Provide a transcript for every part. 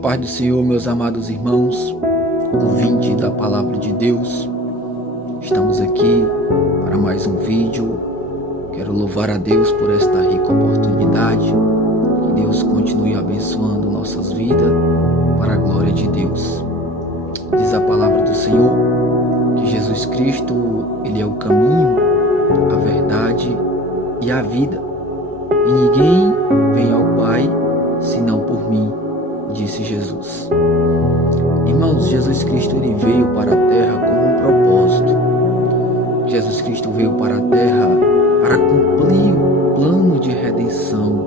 paz do Senhor, meus amados irmãos, ouvinte da Palavra de Deus. Estamos aqui para mais um vídeo. Quero louvar a Deus por esta rica oportunidade. Que Deus continue abençoando nossas vidas para a glória de Deus. Diz a Palavra do Senhor que Jesus Cristo, Ele é o caminho, a verdade e a vida. E ninguém vem ao Pai senão por mim, disse Jesus. Irmãos, Jesus Cristo ele veio para a terra com um propósito. Jesus Cristo veio para a terra para cumprir o plano de redenção,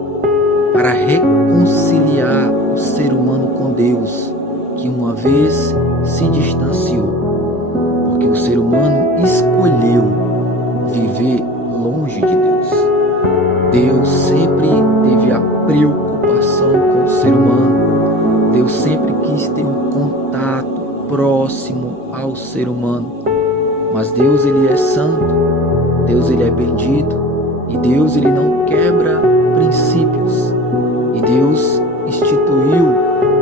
para reconciliar o ser humano com Deus, que uma vez se distanciou, porque o ser humano escolheu viver longe de Deus. Deus sempre teve a preocupação com o ser humano. Deus sempre quis ter um contato próximo ao ser humano. Mas Deus ele é santo, Deus ele é bendito e Deus ele não quebra princípios. E Deus instituiu,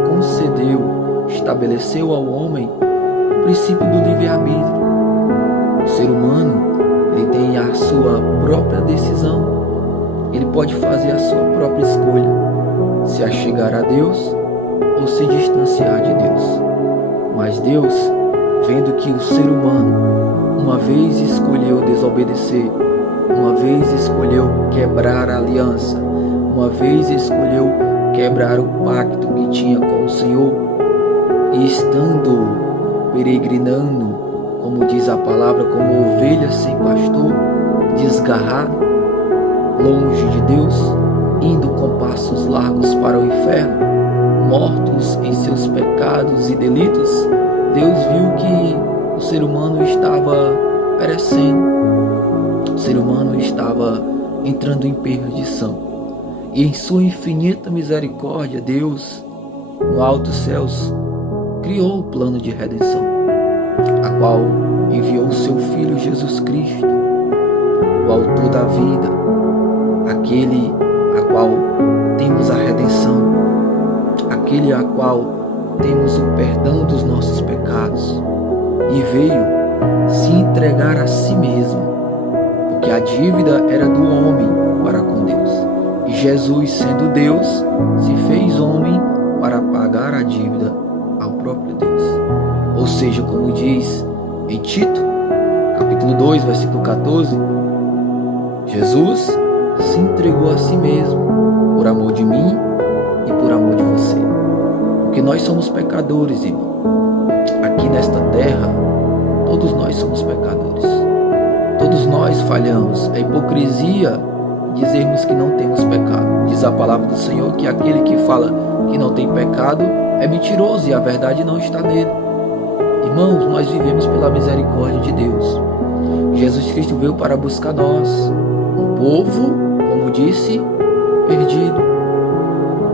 concedeu, estabeleceu ao homem o princípio do livre-arbítrio. O ser humano ele tem a sua própria decisão. Ele pode fazer a sua própria escolha, se achegar a Deus ou se distanciar de Deus. Mas Deus, vendo que o ser humano uma vez escolheu desobedecer, uma vez escolheu quebrar a aliança, uma vez escolheu quebrar o pacto que tinha com o Senhor, e estando peregrinando, como diz a palavra, como ovelha sem pastor, desgarrado, longe de Deus, indo com passos largos para o inferno, mortos em seus pecados e delitos, Deus viu que o ser humano estava perecendo, o ser humano estava entrando em perdição. E em sua infinita misericórdia, Deus, no alto céus, criou o plano de redenção, a qual enviou o seu Filho Jesus Cristo, o autor da vida, aquele a qual temos a redenção, aquele a qual temos o perdão dos nossos pecados, e veio se entregar a si mesmo, porque a dívida era do homem para com Deus, e Jesus, sendo Deus, se fez homem para pagar a dívida ao próprio Deus. Ou seja, como diz em Tito, capítulo 2, versículo 14, Jesus se entregou a si mesmo por amor de mim e por amor de você, porque nós somos pecadores, irmão. Aqui nesta terra todos nós somos pecadores, todos nós falhamos. É hipocrisia dizermos que não temos pecado. Diz a palavra do Senhor que aquele que fala que não tem pecado é mentiroso e a verdade não está nele. Irmãos, nós vivemos pela misericórdia de Deus. Jesus Cristo veio para buscar nós, um povo, como disse, perdido,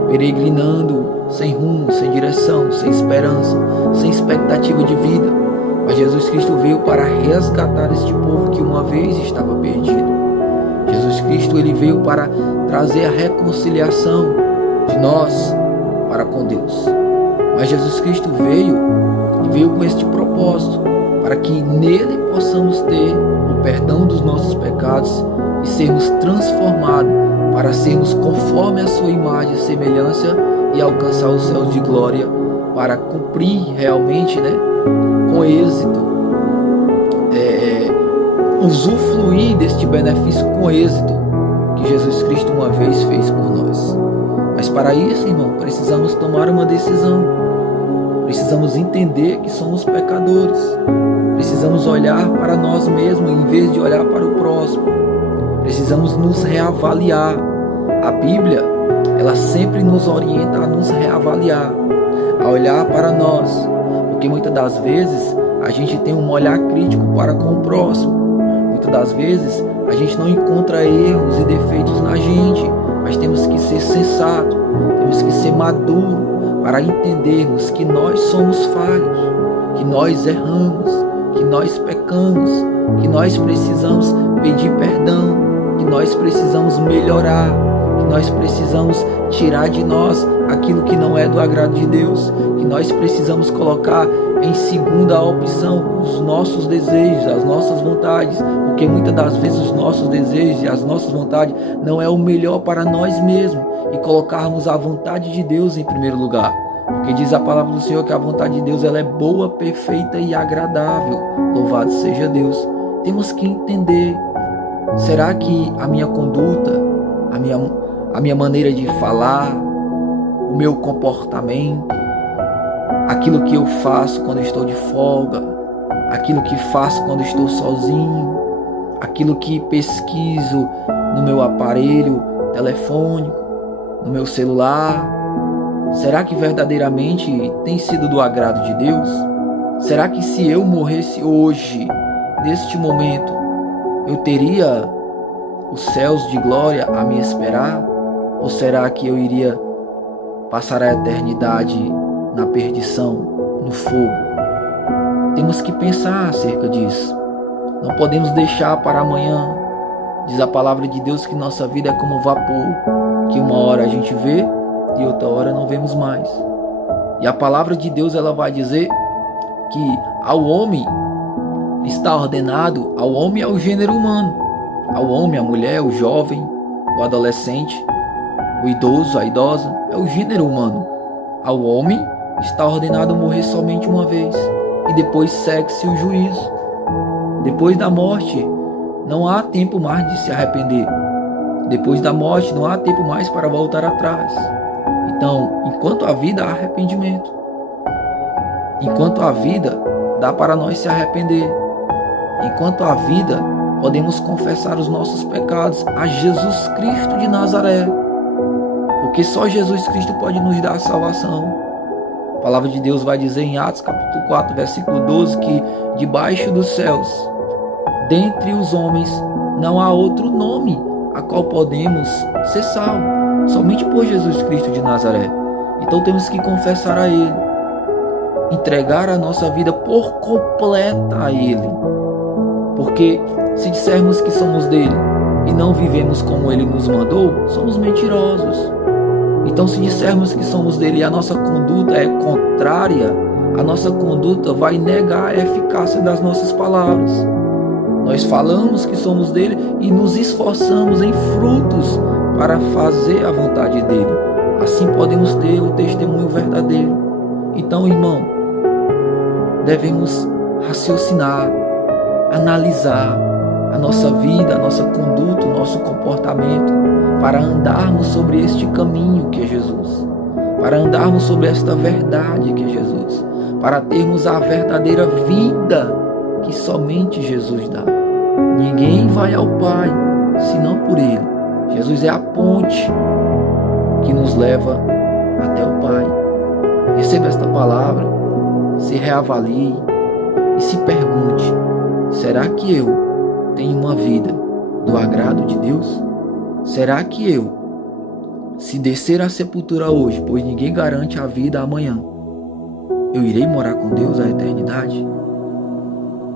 peregrinando, sem rumo, sem direção, sem esperança, sem expectativa de vida. Mas Jesus Cristo veio para resgatar este povo que uma vez estava perdido. Jesus Cristo ele veio para trazer a reconciliação de nós para com Deus. Mas Jesus Cristo veio com este propósito, para que nele possamos ter o perdão dos nossos pecados e sermos transformados para sermos conforme a sua imagem e semelhança e alcançar os céus de glória, para cumprir realmente, com êxito, usufruir deste benefício com êxito que Jesus Cristo uma vez fez por nós. Mas para isso, irmão, precisamos tomar uma decisão. Precisamos entender que somos pecadores. Precisamos olhar para nós mesmos em vez de olhar para o próximo. Precisamos nos reavaliar. A Bíblia, ela sempre nos orienta a nos reavaliar, a olhar para nós, porque muitas das vezes a gente tem um olhar crítico para com o próximo. Muitas das vezes a gente não encontra erros e defeitos na gente, mas temos que ser sensato, temos que ser maduro para entendermos que nós somos falhos, que nós erramos, que nós pecamos, que nós precisamos pedir perdão, que nós precisamos melhorar, que nós precisamos tirar de nós aquilo que não é do agrado de Deus, que nós precisamos colocar em segunda opção os nossos desejos, as nossas vontades, porque muitas das vezes os nossos desejos e as nossas vontades não é o melhor para nós mesmos, e colocarmos a vontade de Deus em primeiro lugar. Porque diz a palavra do Senhor que a vontade de Deus ela é boa, perfeita e agradável. Louvado seja Deus. Temos que entender, será que a minha conduta, a minha maneira de falar, o meu comportamento, aquilo que eu faço quando estou de folga, aquilo que faço quando estou sozinho, aquilo que pesquiso no meu aparelho telefônico, no meu celular, será que verdadeiramente tem sido do agrado de Deus? Será que se eu morresse hoje, neste momento, eu teria os céus de glória a me esperar? Ou será que eu iria passar a eternidade na perdição, no fogo? Temos que pensar acerca disso. Não podemos deixar para amanhã. Diz a palavra de Deus que nossa vida é como vapor, que uma hora a gente vê e outra hora não vemos mais. E a palavra de Deus ela vai dizer que ao homem está ordenado, ao homem é o gênero humano, ao homem, a mulher, o jovem, o adolescente, o idoso, a idosa, é o gênero humano. Ao homem está ordenado morrer somente uma vez, e depois segue-se o juízo. Depois da morte não há tempo mais de se arrepender. Depois da morte não há tempo mais para voltar atrás. Então, enquanto há vida, há arrependimento. Enquanto há vida, dá para nós se arrepender. Enquanto há vida, podemos confessar os nossos pecados a Jesus Cristo de Nazaré. Porque só Jesus Cristo pode nos dar a salvação. A palavra de Deus vai dizer em Atos capítulo 4, versículo 12, que debaixo dos céus, dentre os homens, não há outro nome a qual podemos ser salvos, somente por Jesus Cristo de Nazaré. Então temos que confessar a Ele, entregar a nossa vida por completa a Ele, porque se dissermos que somos dele e não vivemos como Ele nos mandou, somos mentirosos. Então se dissermos que somos dele e a nossa conduta é contrária, a nossa conduta vai negar a eficácia das nossas palavras. Nós falamos que somos dele e nos esforçamos em frutos para fazer a vontade dele. Assim podemos ter o testemunho verdadeiro. Então, irmão, devemos raciocinar, analisar a nossa vida, a nossa conduta, o nosso comportamento, para andarmos sobre este caminho que é Jesus, para andarmos sobre esta verdade que é Jesus, para termos a verdadeira vida que somente Jesus dá. Ninguém vai ao Pai senão por Ele. Jesus é a ponte que nos leva até o Pai. Receba esta palavra, se reavalie e se pergunte: será que eu tenho uma vida do agrado de Deus? Será que eu, se descer à sepultura hoje, pois ninguém garante a vida amanhã, eu irei morar com Deus a eternidade?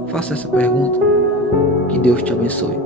Faça essa pergunta. Que Deus te abençoe.